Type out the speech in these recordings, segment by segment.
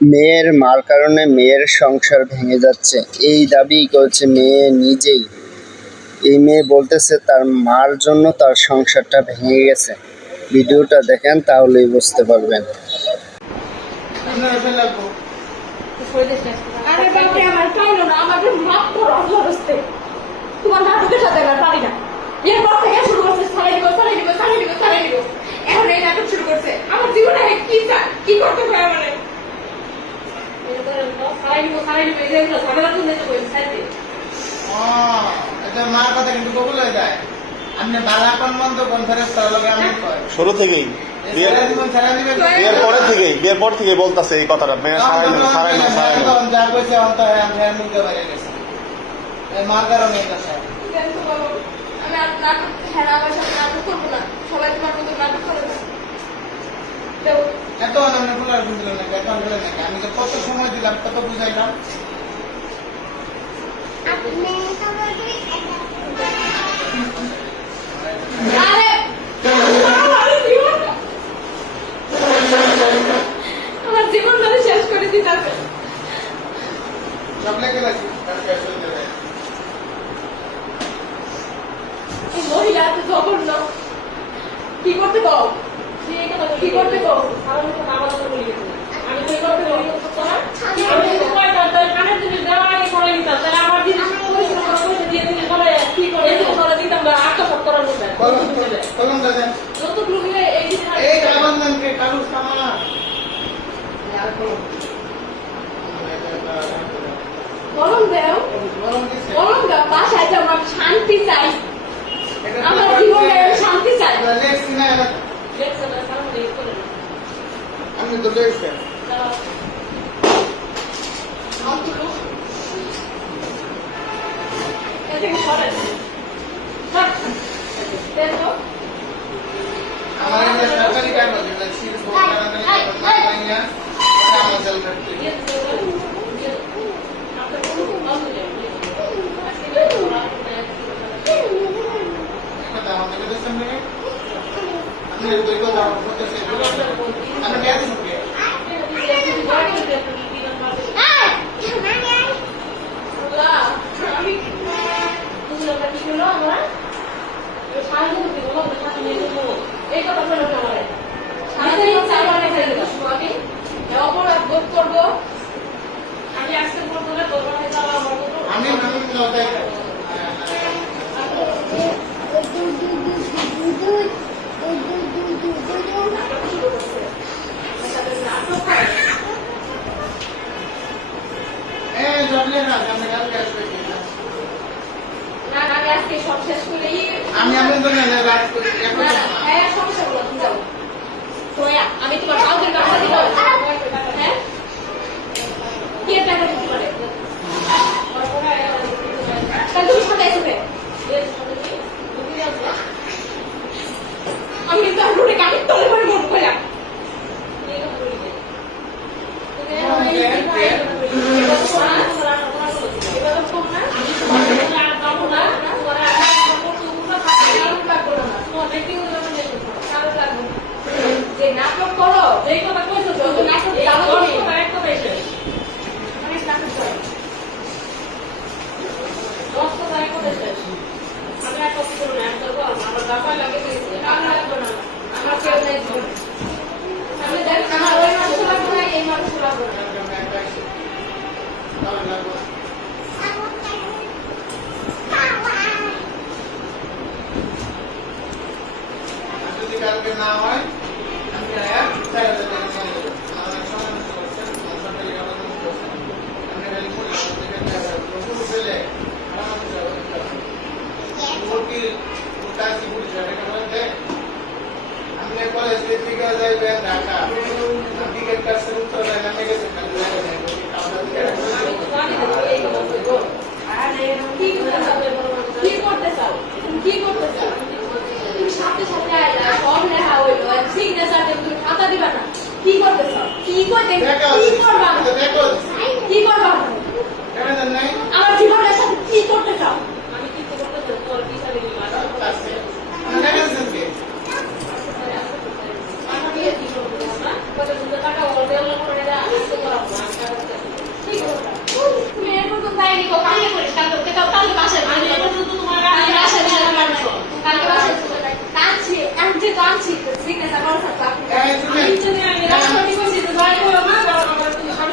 মেয়ের মার কারণে মেয়ের সংসার ভেঙে যাচ্ছে, এই দাবি করছে মেয়ে নিজেই। এই মেয়ে বলতেছে তার মার জন্য তার সংসারটা ভেঙে গেছে। ভিডিওটা দেখেন তাহলেই বুঝতে পারবেন। তোমার নাটকের সাথে না পারি না। এরপর থেকে শুরু করছে ছাড়াই দিব ছাড়াই দিব ছাড়াই দিব ছাড়াই দিব। এখন এই নাটক শুরু করছে। আমার জীবনে কি কি করতে হয় মানে ছাড়াই দিব ছাড়াই দিব এই যেগুলো ঝামেলা তুলতে বলছে সাইডে। এটা মার কথা কিন্তু কবুল হয়ে যায়। আপনি বালা কোন মন্দ কোন ফেরেশতা লগে আমি কয় শুরু থেকেই বিয়ের পর থেকে বলতেছে এই কথাটা যা কইছে অন্ত হয় আমি মুখে বাইরে গেছি এই মার কারণে এটা স্যার আমি আর নাটক হ্যাঁ আমার সাথে নাটক করবো না। সবাই তোমার মতো নাটক করে না। এত আমি বলার বুঝলাম না এত বলে না আমি তো কত সময় দিলাম কত বুঝাইলাম। আরে আমার জীবনটা শেষ করে দিতে হবে। সব লেগে গেছে এই মহিলা এত জঘন্য। কি করতে পাও কি করতে পাও আমি তো আমার কথা বলি আমি তো করতে পারি আমি তো কয়টা কানের জিনিস দেওয়া আগে করে নিতাম তাহলে আমার জিনিস পয়সা দিয়ে দিলে বলে কি করে এই করে দিতাম না আত্মসাৎ করার মধ্যে কলম দাদা নতুন লোকে এই জিনিস এই কাবানকে কাগজ কামানা আর কলম কলম দাও কলম দাও বাসায় যাও আমার শান্তি চাই। আমার জীবনে শান্তি চাই। লেখছি না দেখছো না সামনে করে আমি তো লেখছি আমার এই সরকারি কাগজ এটা ছিল আমার জলপট্টি কথা আমাকে দেখছেন না আমি দুই কথা বলতেছি আমি কেন শুনবি এই কথা বলে অপরাধ বোধ করবো আমি আজকে করবো না তোর বাসায় যাওয়া আমার আমি আমি তোমার কাউকে টাকা দিব হ্যাঁ কে টাকা দিতে পারে তুমি সাথে এসে আমি কিন্তু রুটে কামি তলে পরে মন কইলাম নাটক করো এই কথা কইছো নাটক যদি কালকে না হয় আমি কলেজ থেকে যাইবে ঢাকা টিকিট কাটছে উত্তর নামে গেছে নিকো কালকে করিস কালকে কালকে বাসায় মানে এটা তো তোমার কালকে বাসায় কালকে বাসায় কাঁদছি আমি যে কাঁদছি সিগনেচার করা থাকতো আপনি আমি যদি আমি রাষ্ট্রপতি বলছি তো জয় করো না আমি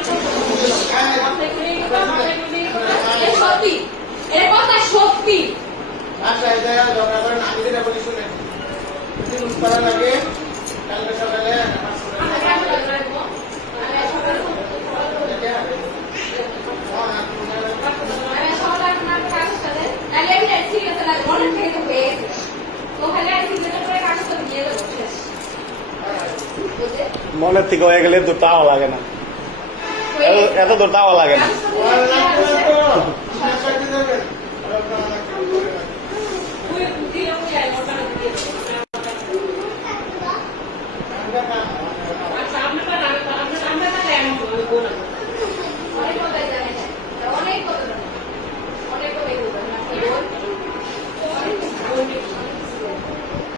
সত্যি এর কথা সত্যি বাসায় যায় ঝগড়া করেন আমি যেটা বলি শুনেন যদি রুজ করা লাগে কালকে সকালে মনের থেকে হয়ে গেলে দূর তাও লাগে না, এত দূর তাও লাগে না। লাগবে না তো